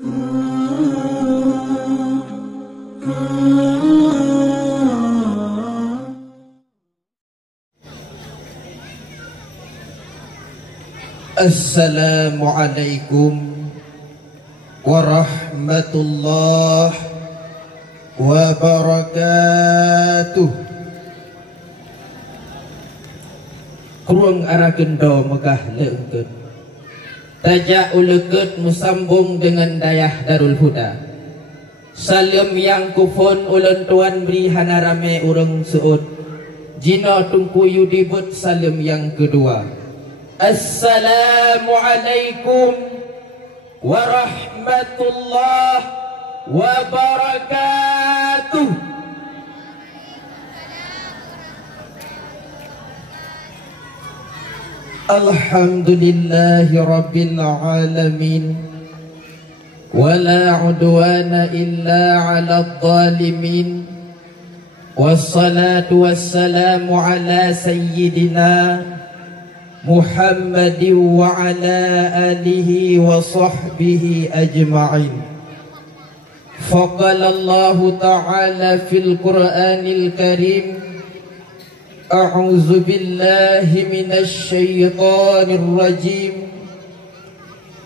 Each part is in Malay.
Assalamualaikum warahmatullahi wabarakatuh. Kurung arah gendo megah leungkeun. Tajak ulekeut musambung dengan dayah Darul Huda. Salam yang kufun ulun tuan beri hana rame urang seut. Jina tungku yudibut salam yang kedua. Assalamualaikum warahmatullahi wabarakatuh. Alhamdulillahi rabbil alamin. Wala udwana illa ala dhalimin. Wassalatu wassalamu ala sayyidina Muhammad wa ala alihi wa sahbihi ajma'in. Faqala Allah ta'ala fil Qur'anil Karim, a'udzu billahi minasy syaithanir rajim.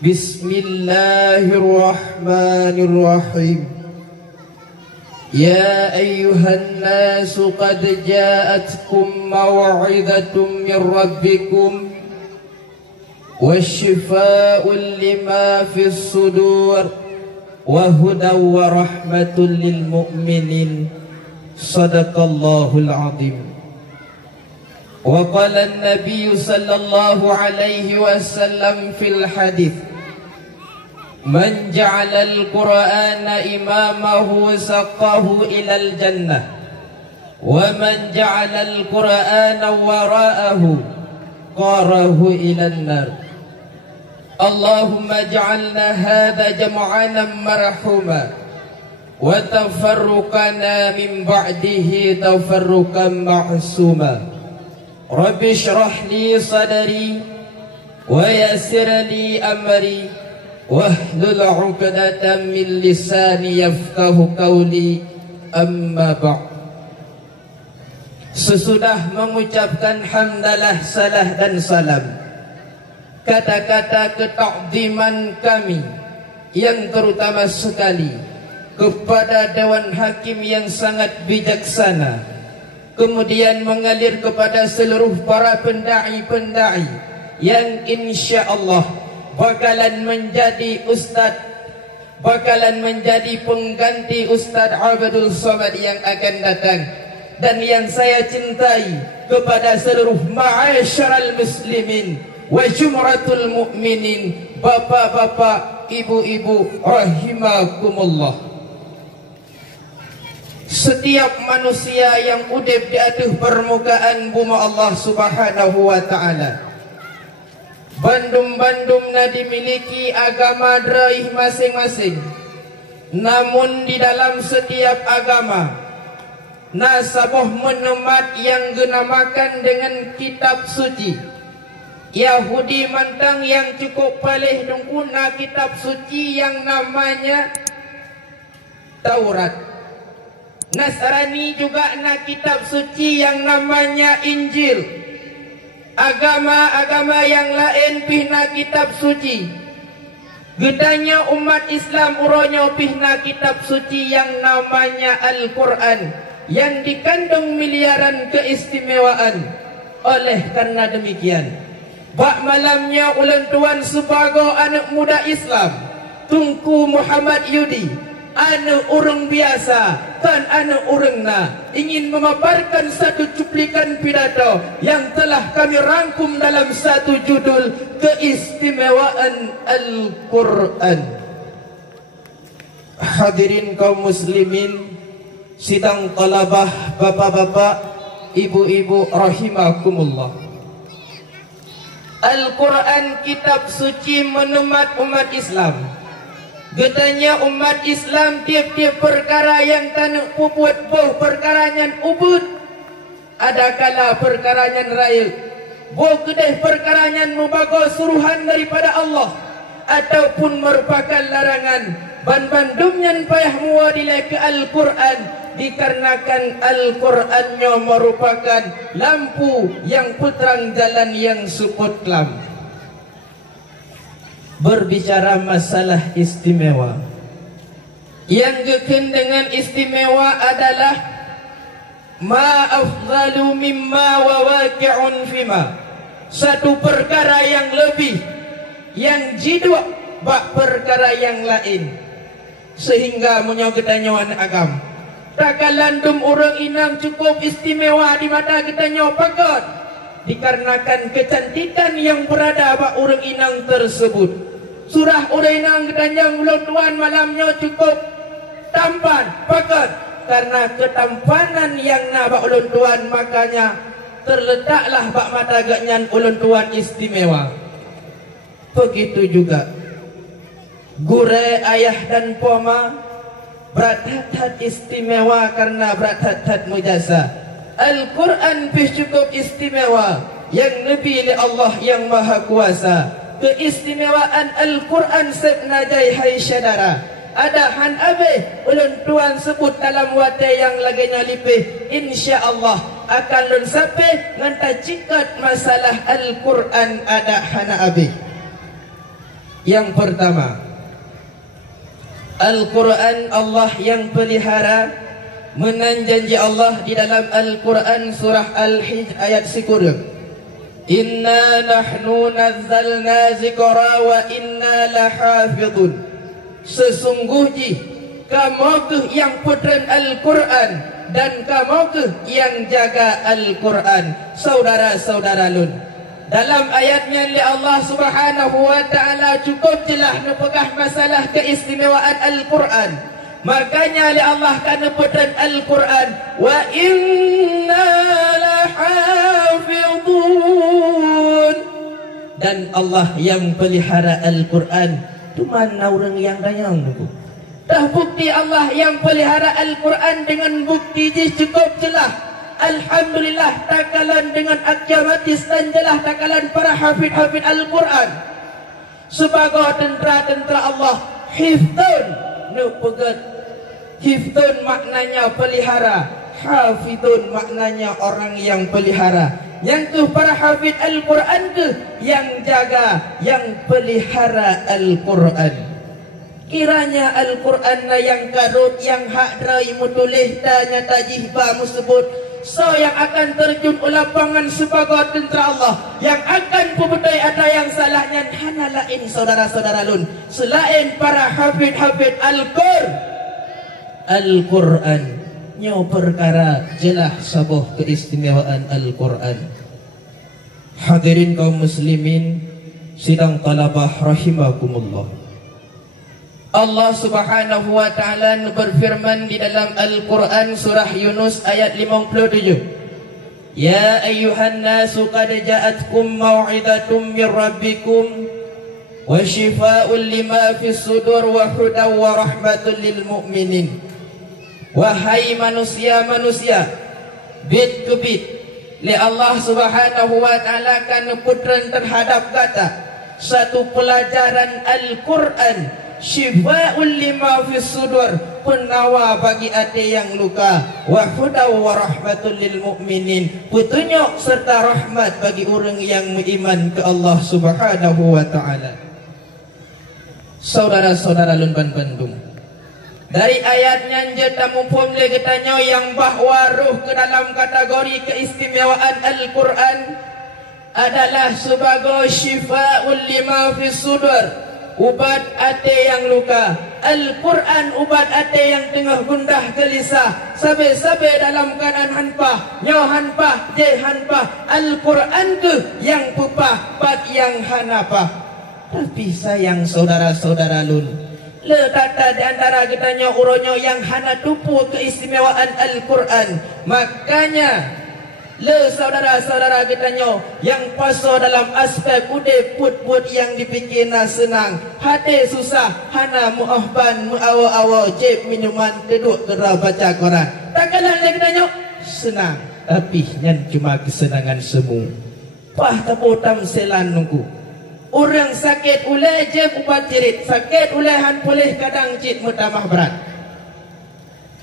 Bismillahirrahmanirrahim. Ya ayyuhan nasu qad ja'atkum maw'idhatun min rabbikum wasyifa'un lima fis sudur wa hudan wa rahmatun lil mu'minin. Sadaqallahul azim. Wa qala an-nabiy sallallahu alaihi wasallam fil hadits, man ja'ala al-Qur'ana imamahu saqahu ilal jannah, wa man ja'ala al-Qur'ana wara'ahu qarahu ilan nar. Allahumma ja'alna hadha jam'ana marhuma wa tafarruqana min ba'dihi tafarruqan ma'suma. Rabbi shrah li sadri wa yassir li amri wahlul 'uqdatam min lisani yafqahu qawli. Amma ba'd. Sesudah mengucapkan hamdalah, salah dan salam, kata-kata ketakdiman kami yang terutama sekali kepada Dewan Hakim yang sangat bijaksana, kemudian mengalir kepada seluruh para pendai-pendai yang insya-Allah bakalan menjadi ustaz, bakalan menjadi pengganti Ustaz Abdul Somad yang akan datang, dan yang saya cintai kepada seluruh ma'asyiral muslimin wa jumratul mu'minin, bapak-bapak, ibu-ibu rahimakumullah. Setiap manusia yang udip di atas permukaan bumi Allah Subhanahu wa taala, bandum-bandum na dimiliki agama deraih masing-masing. Namun di dalam setiap agama nasaboh menemat yang dinamakan dengan kitab suci. Yahudi mantang yang cukup palih dengkuna kitab suci yang namanya Taurat. Nasrani juga na kitab suci yang namanya Injil. Agama-agama yang lain pihna kitab suci. Gedanya umat Islam uronyo pihna kitab suci yang namanya Al-Quran, yang dikandung miliaran keistimewaan. Oleh karena demikian, bak malamnya ulang tuan sebagai anak muda Islam, Tunku Muhammad Yudi, anak orang biasa dan anak orang ingin memaparkan satu cuplikan pidato yang telah kami rangkum dalam satu judul, keistimewaan Al-Quran. Hadirin kaum muslimin, sidang talabah, bapak-bapak, ibu-ibu rahimakumullah. Al-Quran kitab suci menemat umat Islam. Gedanya umat Islam tiap-tiap perkara yang tanuk puput boh perkaranyan ubud, ada kala perkaranyan raya boh kedeh perkaranyan mubago suruhan daripada Allah, ataupun merupakan larangan. Bandumnya payah muadilai ke Al-Quran dikarenakan Al-Qurannya merupakan lampu yang putrang jalan yang suput kelam. Berbicara masalah istimewa, yang geken dengan istimewa adalah ma afdalu mimma wa waqi'un fima, satu perkara yang lebih, yang jidwa bak perkara yang lain, sehingga menyogetanya anak agam takalandum orang inang cukup istimewa di mata kitanya pakat dikarenakan kecantikan yang berada bak orang inang tersebut. Surah orang inang kitanya ulang tuan malamnya cukup tampan pakat karena ketampanan yang nabak ulun tuan, makanya terletaklah bak mata gaknyan ulun tuan istimewa. Begitu juga gure ayah dan poma berat-hat istimewa karena berat-hat mujasa. Al-Quran pih cukup istimewa, yang Nabi li Allah yang Maha Kuasa. Keistimewaan Al-Quran senajai hai syadara ada han abe ulun tuan sebut dalam wate yang laginya lipih, insya-Allah akan lun sampai nganta cikat masalah Al-Quran ada hana abe. Yang pertama, Al-Quran Allah yang pelihara, menanjanji Allah di dalam Al-Quran surah Al-Hijr ayat 10. Inna nahnu nazzalna zikra wa inna lahafidun. Sesungguhnya kamu yang putran Al-Quran dan kamu yang jaga Al-Quran. Saudara-saudara lun, dalam ayatnya li Allah Subhanahu wa taala cukup jelas nepegah masalah keistimewaan Al-Quran. Makanya li Allah kana putran Al-Quran wa inna lahafidun, dan Allah yang pelihara Al-Quran. Tu mana orang yang dayang tu? Dah bukti Allah yang pelihara Al-Quran dengan bukti cukup jelas. Alhamdulillah takalan dengan akjamatis dan jelas takalan para hafid-hafid Al-Quran sebagai tentera-tentera Allah. Hifdun nu pegat, hifdun maknanya pelihara, hafidun maknanya orang yang pelihara. Yang tu para hafid Al-Quran tu yang jaga, yang pelihara Al-Quran. Kiranya Al-Quran na yang karut, yang hak drai mutulih tanya tajihba musebut, so yang akan terjun lapangan sebagai tentera Allah, yang akan pemudai ada yang salahnya hana lain saudara-saudara lun selain para hafid-hafid Al-Quran. Nyo perkara jelas sabuh keistimewaan Al-Quran. Hadirin kaum muslimin sidang talabah rahimakumullah, Allah Subhanahu wa taala berfirman di dalam Al-Quran surah Yunus ayat 57. Ya ayyuhan nasu qad ja'atkum mau'izatum min rabbikum wa shifaa'un lima fis sudur wa hudaw wa rahmatul lil mu'minin. Wahai manusia-manusia, bit ke bit li Allah Subhanahu wa taala kan putran terhadap kata satu pelajaran Al-Quran, syifa'ul lima fis sudur, penawa bagi hati yang luka, wa hudaw wa rahmatul lil mu'minin, petunjuk serta rahmat bagi orang yang beriman ke Allah Subhanahu wa taala. Saudara-saudara lun Bandung, dari ayatnya jeta mumpum le ketanya yang bahwa ruh ke dalam kategori keistimewaan Al-Quran adalah sebagai syifa'ul lima fis sudur, ubat ate yang luka. Al-Quran ubat ate yang tengah gundah gelisah, sabe-sabe dalam keadaan hanpah, nyo hanpah, je hanpah. Al-Quran ke yang pupah, bat yang hanapah. Tapi sayang saudara-saudara lun, le tata di antara kitanya uronyo yang hana tupu keistimewaan Al-Quran. Makanya le saudara-saudara kitanya yang paso dalam aspek ude put-put yang dipikirna senang, hati susah, hana muahban muawa-awa jeb minuman duduk gerah baca Quran. Takkanlah le kitanya senang, tapi nyan cuma kesenangan semu. Pah taputam selan nunggu. Orang sakit ulai je ubat cirit, sakit ulai han boleh kadang cit mutamah berat.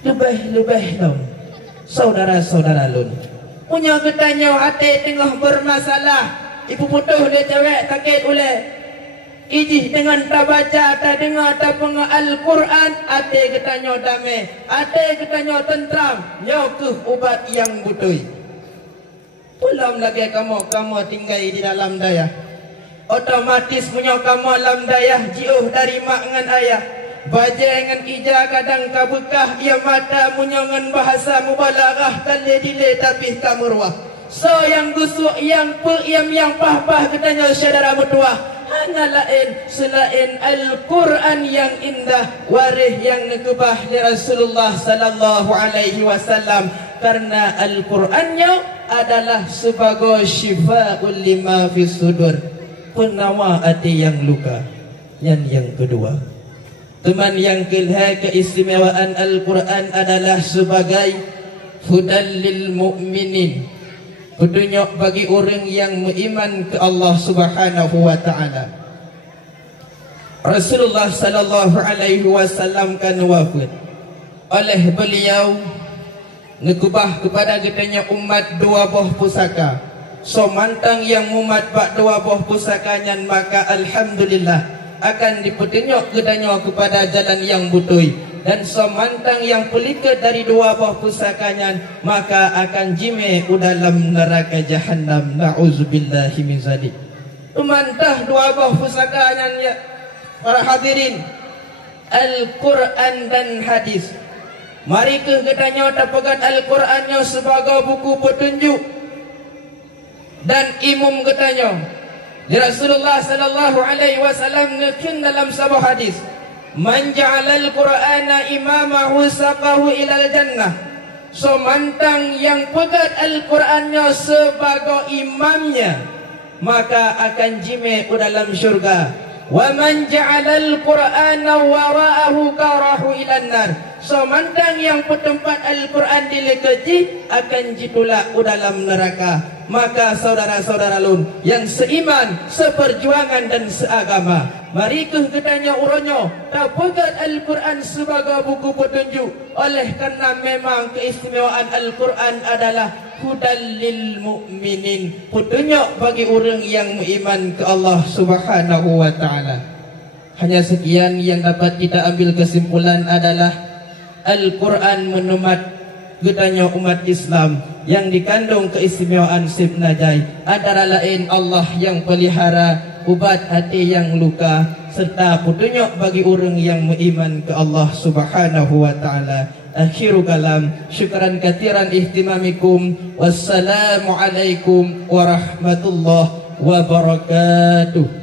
Lebih dong saudara-saudara lun. Punya ketanya hati tengah bermasalah, ibu putuh dia cewek sakit ulai. Ijih dengan tak baca, tak dengar, tak pengal Al-Quran, hati ketanya damai, hati ketanya tentram, nyokeh ubat yang butuh. Belum lagi kamu tinggal di dalam daya. Otomatis punya kamu dalam daya jauh dari mak dengan ayah. Baca dengan ija kadang kabukah ia mata punya dengan bahasa mubalaghah kali dile tapi kamurwah. So yang gusuk yang yang pah-pah katanya saudara mutuah. Hanya lain selain Al-Quran yang indah, waris yang nekebah dari Rasulullah sallallahu alaihi wasallam, karena Al-Qurannya adalah sebagai syifa'ul lima fis sudur, penawa hati yang luka. Yang kedua, teman yang kelihatan keistimewaan Al-Quran adalah sebagai hudal lil mu'minin, petunjuk bagi orang yang beriman ke Allah Subhanahu wa taala. Rasulullah sallallahu alaihi wasallam kan wafat. Oleh beliau nekubah kepada katanya umat dua buah pusaka. So mantang yang umat bak dua buah pusakanya, maka alhamdulillah akan dipetunjuk katanya kepada jalan yang betul. Dan semantang yang pelika dari dua buah pusakanya, maka akan jime dalam neraka jahannam. Na'udzubillahi min zalik. Mantah dua buah pusakanya ya para hadirin, Al-Quran dan hadis. Mari ke katanya tapagat Al-Qurannya sebagai buku petunjuk dan imam katanya. Rasulullah sallallahu alaihi wasallam ngekun dalam sebuah hadis, man ja'alal Qur'ana imamahu saqahu ilal jannah. So mantang yang pegat Al-Qur'annya sebagai imamnya, maka akan jime dalam syurga. Wa man ja'alal Qur'ana wara'ahu karahu ilan nar. So mantang yang petempat Al-Quran dileketi akan jitulak dalam neraka. Maka saudara-saudara lun yang seiman, seperjuangan dan seagama, mari katanya uronyo tapagat Al-Quran sebagai buku petunjuk. Oleh karena memang keistimewaan Al-Quran adalah hudal lil mu'minin, petunjuk bagi orang yang beriman ke Allah Subhanahu wa taala. Hanya sekian yang dapat kita ambil kesimpulan adalah Al-Quran menumat katanya umat Islam yang dikandung keistimewaan sif najai, antara lain Allah yang pelihara ubat hati yang luka, serta petunjuk bagi orang yang beriman ke Allah Subhanahu wa taala. Akhiru kalam, syukran katiran ihtimamikum. Wassalamualaikum warahmatullahi wabarakatuh.